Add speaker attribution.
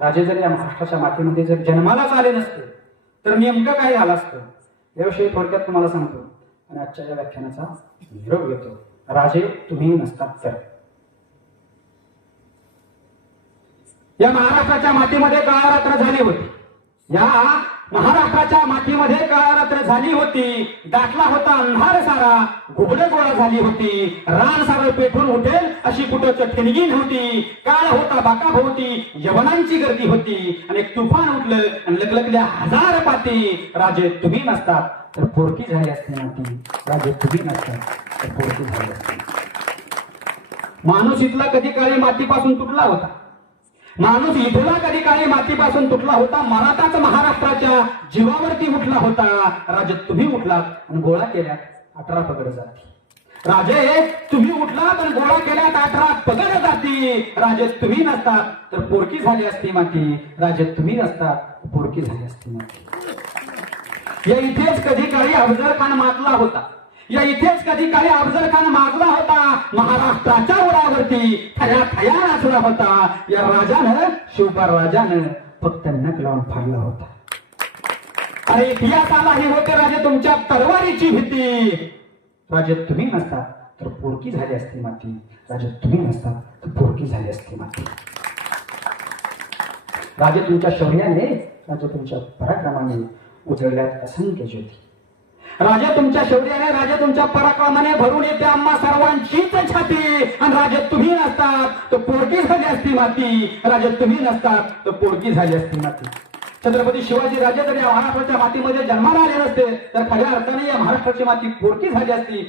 Speaker 1: राजे जर या महाराष्ट्राच्या मातीमध्ये जर जन्मालाच आले नसते तर नेमकं काय झालं असतं? याविषयी थोडक्यात तुम्हाला सांगतो. आणि आजच्या या व्याख्यानाचा निरोप घेतो. राजे तुम्ही नसतात तर. या महाराष्ट्राच्या मातीमध्ये काळारात्र झाली होती. या महाराष्ट्राच्या मातीमध्ये काळारात्र झाली होती. दाटला होता अंधार सारा. घुबडे गोळा झाली होती. रान सारं पेठून उठेल अशी कुठं ठिणगी नव्हती काळ होता बाका भोवती यवनांची गर्दी होती. आणि एक तुफान उठलं आणि लगलगल्या हजार पाती. राजे तुम्ही नसतात तर पोरकी झाली असते नव्हती राजे तुम्ही नसतात तर पोरकी झाली असते. माणूस इथला कधी काळी मातीपासून तुटला होता? माणूस इथला कधी काळी मातीपासून तुटला होता? मराठाच महाराष्ट्राच्या जीवावरती उठला होता. राजे तुम्ही उठलात आणि गोळा केल्यात. अठरा पगड जाती. राजे तुम्ही उठलात आणि गोळा केल्यात. अठरा पगड जाती. राजे तुम्ही नसतात तर पोरकी झाली असती माती. राजे तुम्ही नसतात पोरकी झाली असती माती. या इथेच कधी काळी अफजल खान मागला होता. या इथेच कधी काळी अफजल खान मागला होता? महाराष्ट्राच्या उरावरती थया थया नाचला होता. या राजानं शिवपार राजानं फक्त नक लावून फाडला होता. अरे इतिहासाला हे होते राजे तुमच्या तलवारीची भीती. राजे तुम्ही नसता तर पोरकी झाली असती माती. राजे तुम्ही नसता तर पोरकी झाली असती माती. राजे तुमच्या शौर्याने राजे तुमच्या पराक्रमाने उजळल्यात असंख्य ज्योती. राजा तुमच्या शौर्याने राजा तुमच्या पराक्रमाने भरून येते आम्हा सर्वांचीच छाती. आणि राजा तुम्ही नसतात तर पोरकी झाली असती माती. राजा तुम्ही नसतात तर पोरकी झाली असती माती. छत्रपती शिवाजी राजे जर या महाराष्ट्राच्या मातीमध्ये जन्माला आले नसते तर खऱ्या अर्थाने या महाराष्ट्राची माती पोरकी झाली असती.